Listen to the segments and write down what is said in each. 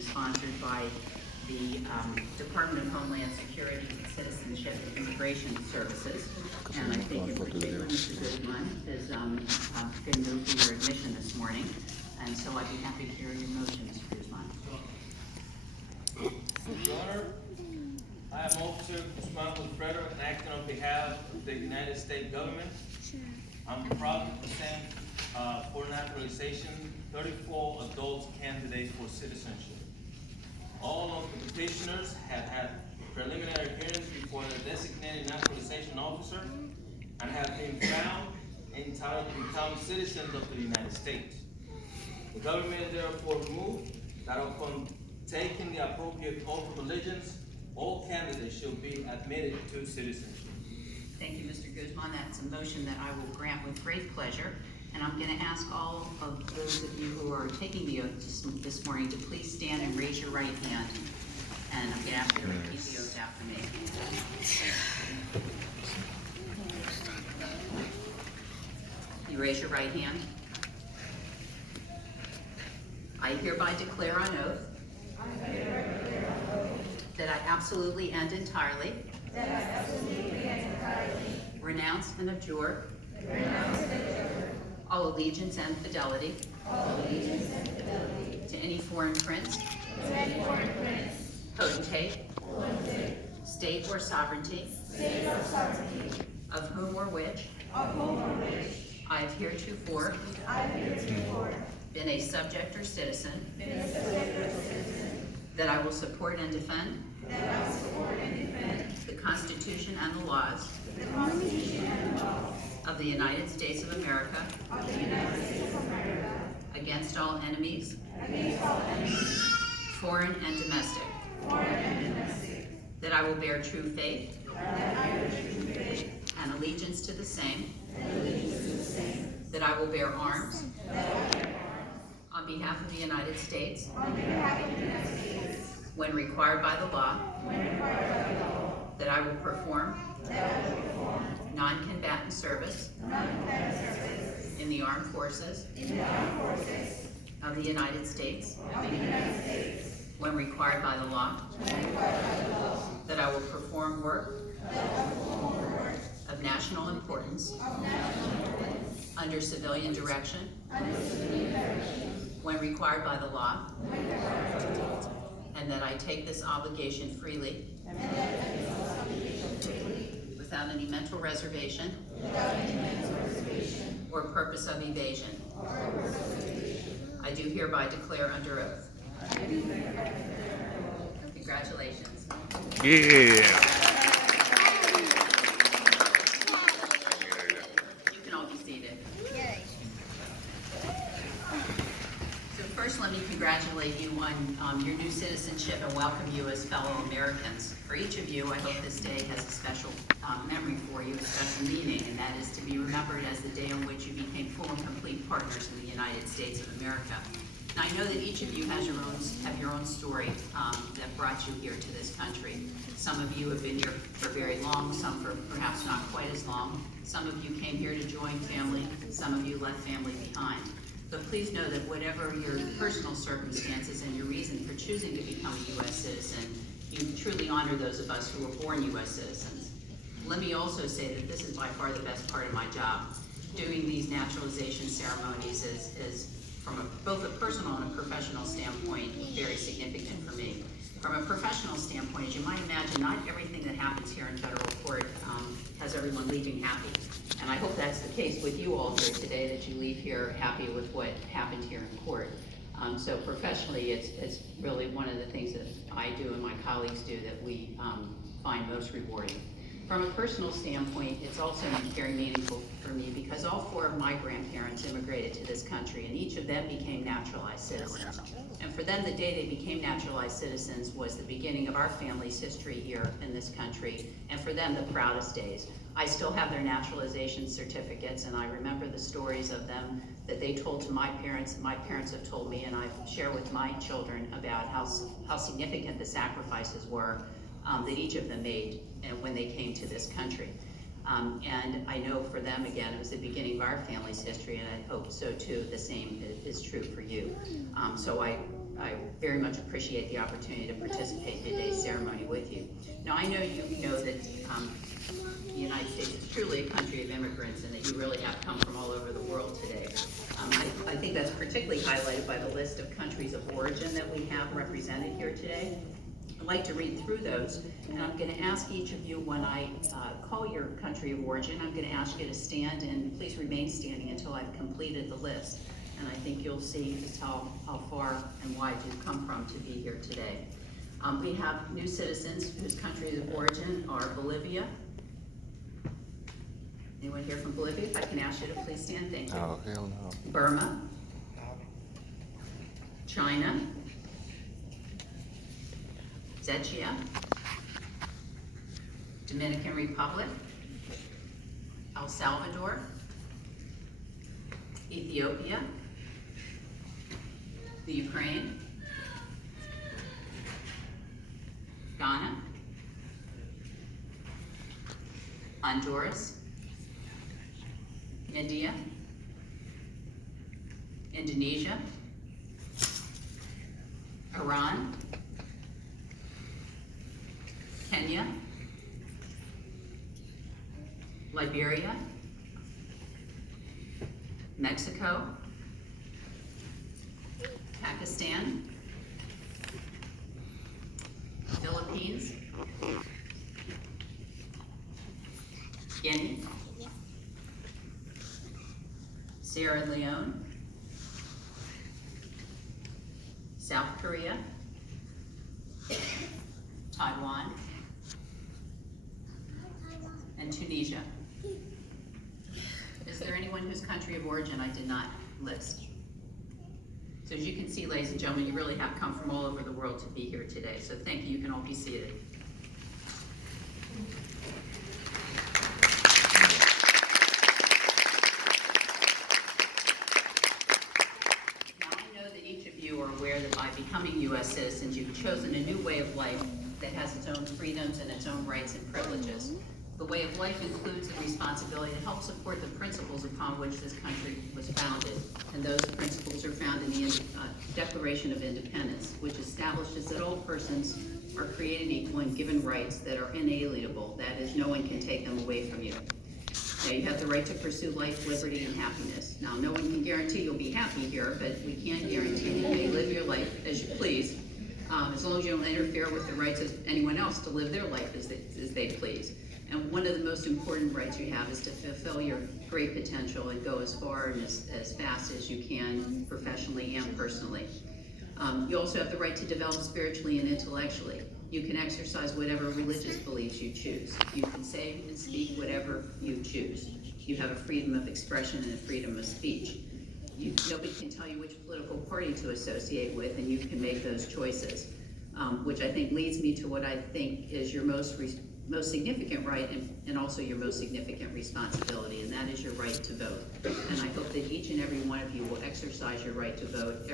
being sponsored by the Department of Homeland Security, Citizenship and Immigration Services. And I think in particular, Mr. Guzman has been moved for your admission this morning. And so I'd be happy to hear your motion, Mr. Guzman. Your Honor, I am Officer Guzman Wilfredo, acting on behalf of the United States government. I'm proud to present for naturalization 34 adult candidates for citizenship. All of the petitioners have had preliminary hearings before the designated naturalization officer and have been found entitled to become citizens of the United States. The government therefore moved that upon taking the appropriate oath of allegiance, all candidates should be admitted to citizenship. Thank you, Mr. Guzman. That's a motion that I will grant with great pleasure. And I'm going to ask all of those of you who are taking the oath this morning to please stand and raise your right hand. And I'm going to ask you to repeat the oath after me. You raise your right hand. I hereby declare on oath that I absolutely and entirely renounce and abjure all allegiance and fidelity to any foreign prince, potentate, state or sovereignty, of whom or which I have heretofore been a subject or citizen, that I will support and defend the Constitution and the laws of the United States of America against all enemies, foreign and domestic, that I will bear true faith and allegiance to the same, that I will bear arms on behalf of the United States when required by the law, that I will perform non-combatant service in the armed forces of the United States when required by the law, that I will perform work of national importance under civilian direction when required by the law, and that I take this obligation freely without any mental reservation or purpose of evasion. I do hereby declare under oath. Congratulations. Yeah. You can all be seated. So first, let me congratulate you on your new citizenship and welcome you as fellow Americans. For each of you, I hope this day has a special memory for you, a special meaning, and that is to be remembered as the day on which you became full and complete partners in the United States of America. Now, I know that each of you have your own story that brought you here to this country. Some of you have been here for very long, some for perhaps not quite as long. Some of you came here to join family, some of you left family behind. But please know that whatever your personal circumstances and your reason for choosing to become a U.S. citizen, you truly honor those of us who were born U.S. citizens. Let me also say that this is by far the best part of my job. Doing these naturalization ceremonies is from both a personal and a professional standpoint, very significant for me. From a professional standpoint, as you might imagine, not everything that happens here in federal court has everyone leaving happy. And I hope that's the case with you all here today, that you leave here happy with what happened here in court. So professionally, it's really one of the things that I do and my colleagues do that we find most rewarding. From a personal standpoint, it's also very meaningful for me because all four of my grandparents immigrated to this country and each of them became naturalized citizens. And for them, the day they became naturalized citizens was the beginning of our family's history here in this country, and for them, the proudest days. I still have their naturalization certificates, and I remember the stories of them that they told to my parents, and my parents have told me, and I share with my children about how significant the sacrifices were that each of them made when they came to this country. And I know for them, again, it was the beginning of our family's history, and I hope so too, the same is true for you. So I I very much appreciate the opportunity to participate in today's ceremony with you. Now, I know you know that the United States is truly a country of immigrants and that you really have come from all over the world today. I think that's particularly highlighted by the list of countries of origin that we have represented here today. I'd like to read through those, and I'm going to ask each of you when I call your country of origin, I'm going to ask you to stand, and please remain standing until I've completed the list. And I think you'll see just how far and wide you've come from to be here today. We have new citizens whose countries of origin are Bolivia. Anyone here from Bolivia? If I can ask you to please stand, thank you. Oh, hell no. Burma, China, Czechia, Dominican Republic, El Salvador, Ethiopia, the Ukraine, Ghana, Honduras, India, Indonesia, Iran, Kenya, Liberia, Mexico, Pakistan, Philippines, Guinea, Sierra Leone, South Korea, Taiwan, and Tunisia. Is there anyone whose country of origin I did not list? So as you can see, ladies and gentlemen, you really have come from all over the world to be here today. So thank you. You can all be seated. Now I know that each of you are aware that by becoming U.S. citizens, you've chosen a new way of life that has its own freedoms and its own rights and privileges. The way of life includes the responsibility to help support the principles upon which this country was founded. And those principles are found in the Declaration of Independence, which establishes that all persons are created equal and given rights that are inalienable. That is, no one can take them away from you. Now, you have the right to pursue life, liberty, and happiness. Now, no one can guarantee you'll be happy here, but we can guarantee that you may live your life as you please, as long as you don't interfere with the rights of anyone else to live their life as they please. And one of the most important rights you have is to fulfill your great potential and go as far and as fast as you can, professionally and personally. You also have the right to develop spiritually and intellectually. You can exercise whatever religious beliefs you choose. You can say and speak whatever you choose. You have a freedom of expression and a freedom of speech. Nobody can tell you which political party to associate with, and you can make those choices, which I think leads me to what I think is your most significant right and also your most significant responsibility, and that is your right to vote. And I hope that each and every one of you will exercise your right to vote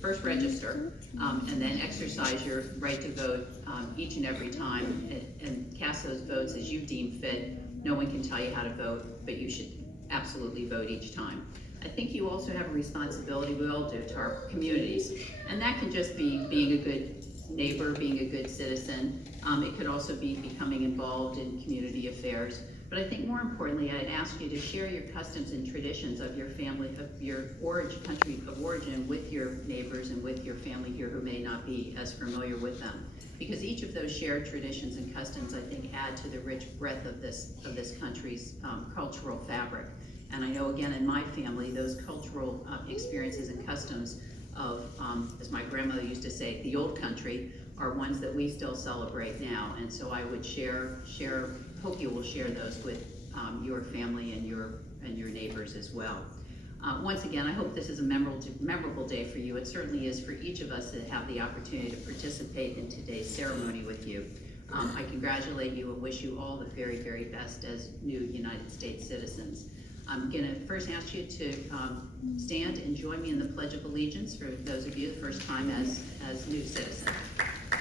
first register, and then exercise your right to vote each and every time and cast those votes as you deem fit. No one can tell you how to vote, but you should absolutely vote each time. I think you also have a responsibility, we all do, to our communities, and that can just be being a good neighbor, being a good citizen. It could also be becoming involved in community affairs. But I think more importantly, I'd ask you to share your customs and traditions of your family, of your country of origin with your neighbors and with your family here who may not be as familiar with them. Because each of those shared traditions and customs, I think, add to the rich breadth of this country's cultural fabric. And I know, again, in my family, those cultural experiences and customs of, as my grandmother used to say, the old country, are ones that we still celebrate now. And so I would hope you will share those with your family and your neighbors as well. Once again, I hope this is a memorable day for you. It certainly is for each of us that have the opportunity to participate in today's ceremony with you. I congratulate you and wish you all the very, very best as new United States citizens. I'm going to first ask you to stand and join me in the Pledge of Allegiance for those of you the first time as new citizens.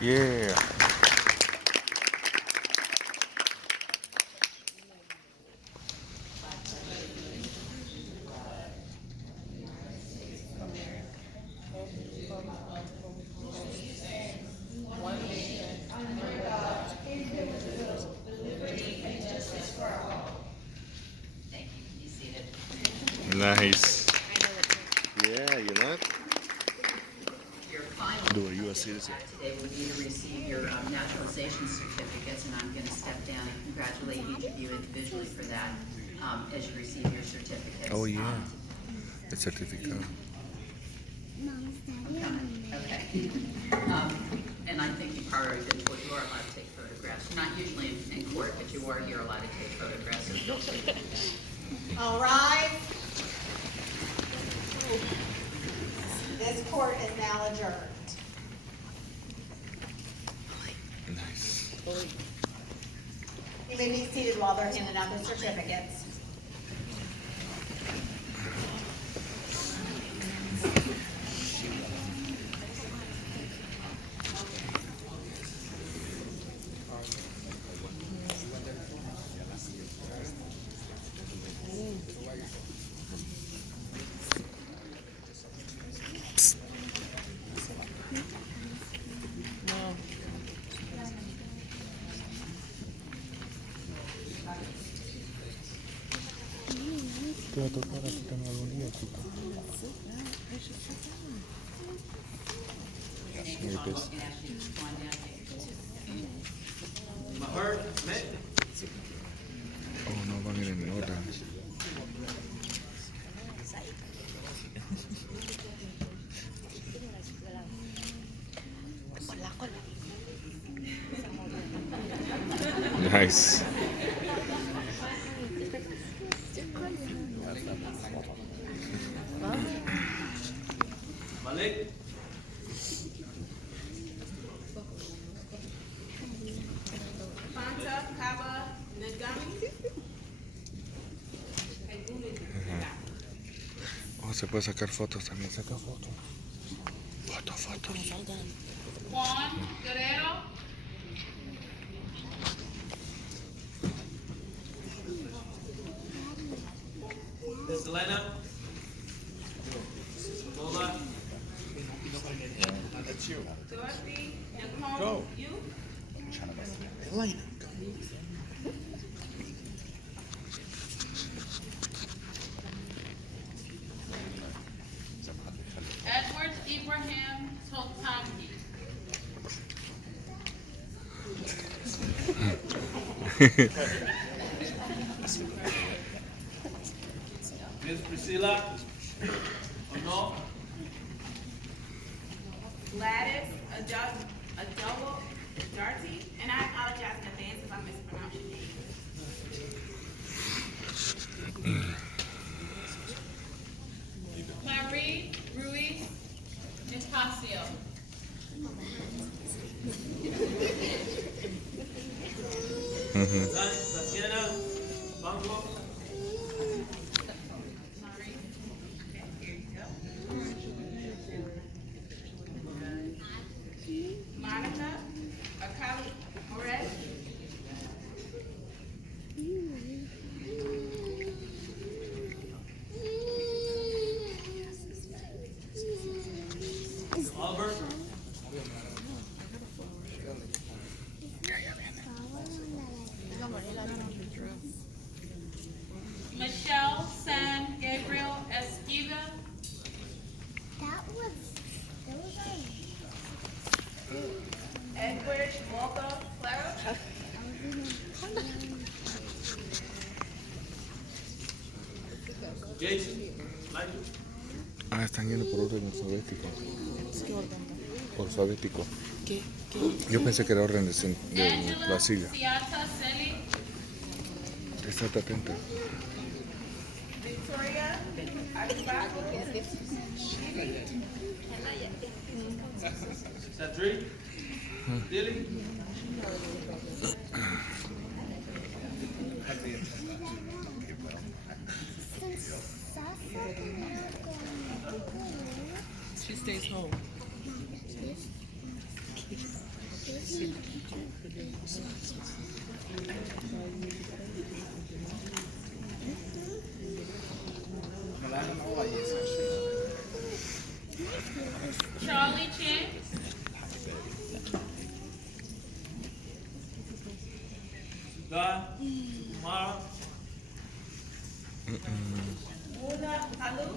Yeah. Nice. Yeah, you know it? Your final Do a U.S. citizen. today will be to receive your naturalization certificates, and I'm going to step down and congratulate each of you individually for that as you receive your certificates. Oh, yeah. The certificate. Okay. And I think you've already been told you are allowed to take photographs. Not usually in court, but you are here allowed to take photographs. So feel free. All right. This court is now adjourned. Nice. You may be seated while they're handing out the certificates. Te va a tocar a ti también algún día, chico. Pues, Mahert, Met. oh, no van a ir en orden. Nice. Malik. Fanta, Kaba, Nagami. Oh, se puede sacar fotos también. Saca fotos. Fotos. Juan Guerrero. Miss Elena. Lola. Dorothy. Nicole. You. Edward Ibrahim Toltamki. Miss Priscilla. No. Gladys Adobo Darty. And I apologize in advance if I mispronounce your name. Marie Ruiz Nicasio. Tatiana. Banco. Sorry. Okay, here you go. Monica Akali Morez. Albert. Michelle San Gabriel Esquiva. Edward Morgan Clara. Jason. Like. Ah, están yendo por orden alfabético. Por alfabético. Yo pensé que era orden de Angela la silla. Ciata Celi. Estate atenta. Victoria Akibaku. Cedric. Dilly. She stays home. Charlie Chin. God. Mara. Una Palu.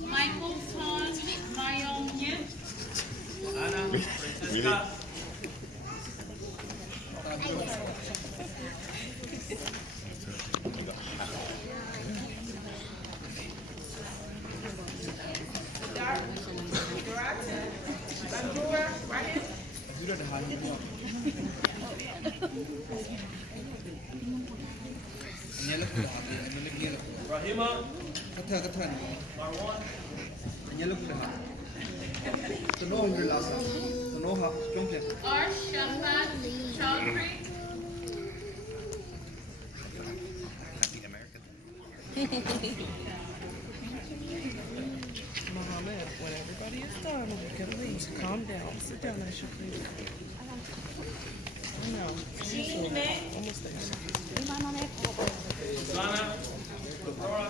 Michael Ton Mayonye. Ana Francesca. Rahima. Marwan. Arshafat Chaudhry. Mohammed, when everybody is done, we can leave. Calm down. Sit down, Aisha, please. I know. Almost there. Susana. Aurora.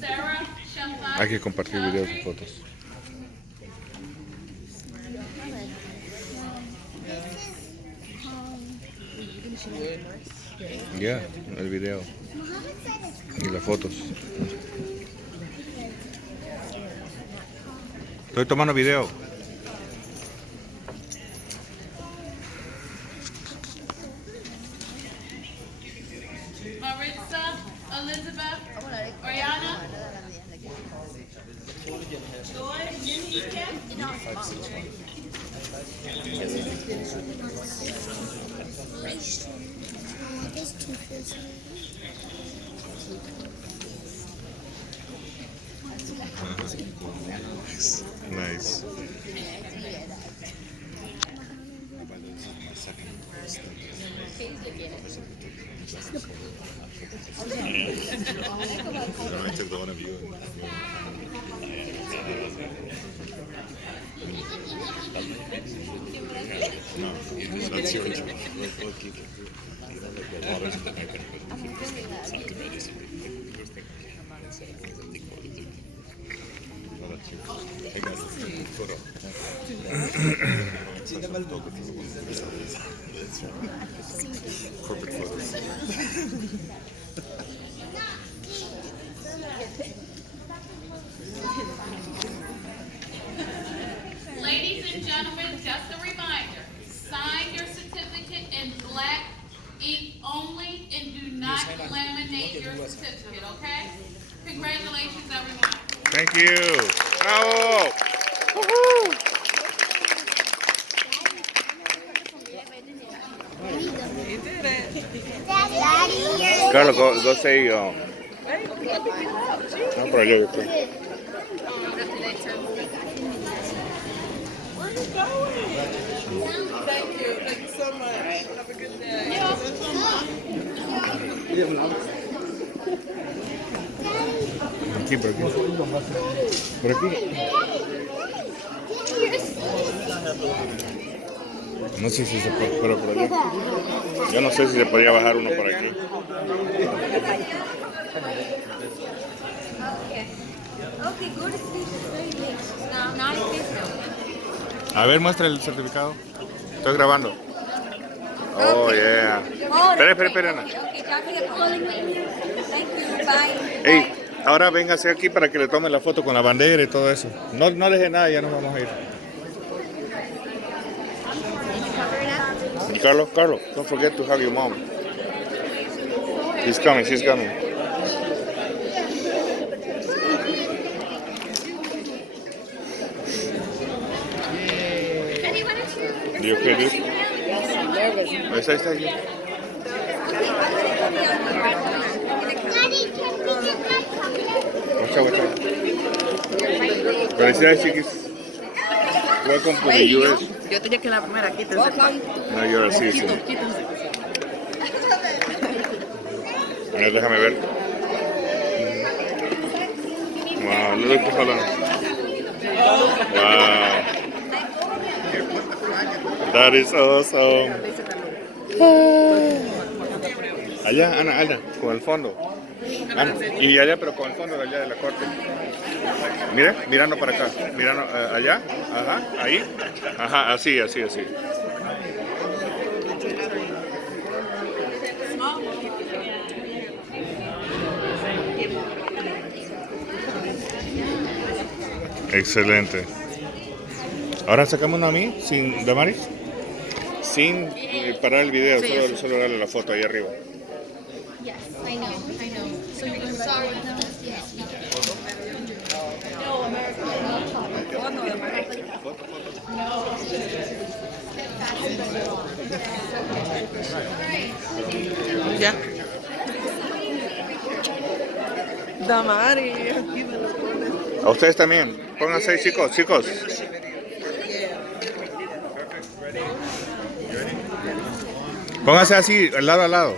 Sarah Shafat. Hay que compartir videos y fotos. Ya, el video. Y las fotos. Estoy tomando video. Maritza Elizabeth Oriana. Joy Jinhee Kim. Nice. I took the one of you. No, that's your intro. We'll keep it. Corporate photos. Ladies and gentlemen, just a reminder, sign your certificate in black ink only and do not laminate your certificate, okay? Congratulations, everyone. Thank you. Bravo. Woohoo. You did it. Carlos, go say. No, por allá, yo creo. Where are you going? Thank you. Thank you so much. Have a good day. Aquí, por aquí. Por aquí. No sé si se puede, pero por allá. Yo no sé si se podía bajar uno por aquí. Okay, go to sleep. It's very late. Now, not official. A ver, muestra el certificado. Estoy grabando. Oh, yeah. Espera, Ana. Okay, talk to the calling me. Thank you. Bye. Ey, ahora véngase aquí para que le tomen la foto con la bandera y todo eso. No deje nada, ya nos vamos a ir. Y Carlos, don't forget to hug your mom. She's coming. Do you okay, dude? Ahí está aquí. Watch out. Felicidades, chiquis. Welcome to the US. Yo estoy aquí en la primera, quítense. No, you're a citizen. A ver, déjame ver. Wow, look at Holland. Wow. That is awesome. Allá, Ana, con el fondo. Y allá, pero con el fondo de allá de la corte. Mire, mirando para acá. Mirando allá. Ajá, ahí. Ajá, así. Excelente. Ahora sacamos una a mí, sin Damaris, sin parar el video, solo darle la foto ahí arriba. Yes, I know. So you're going to sorry. Yes. No, America. Ya. Damari. A ustedes también. Pónganse ahí, chicos. Pónganse así, lado a lado.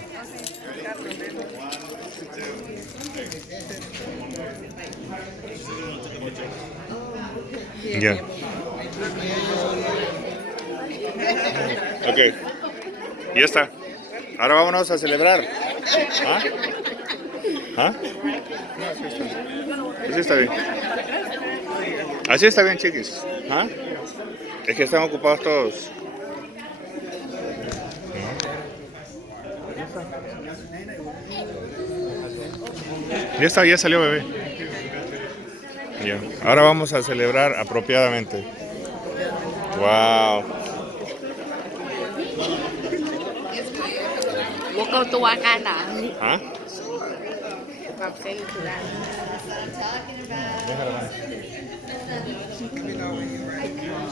Ya. Ok. Ya está. Ahora vámonos a celebrar. ¿Ah? ¿Ah? No, así está. Así está bien. Así está bien, chiquis. ¿Ah? Es que están ocupados todos. Ya salió bebé. Ya. Ahora vamos a celebrar apropiadamente. Wow. ¿Ah?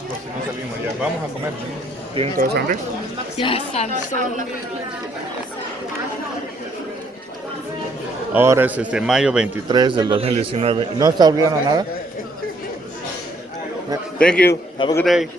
Por si no salimos ya. Vamos a comer. ¿Tienen todos hambre? Yes, I'm so hungry. Ahora es mayo 23 del 2019. ¿No está olvidando nada? Thank you. Have a good day.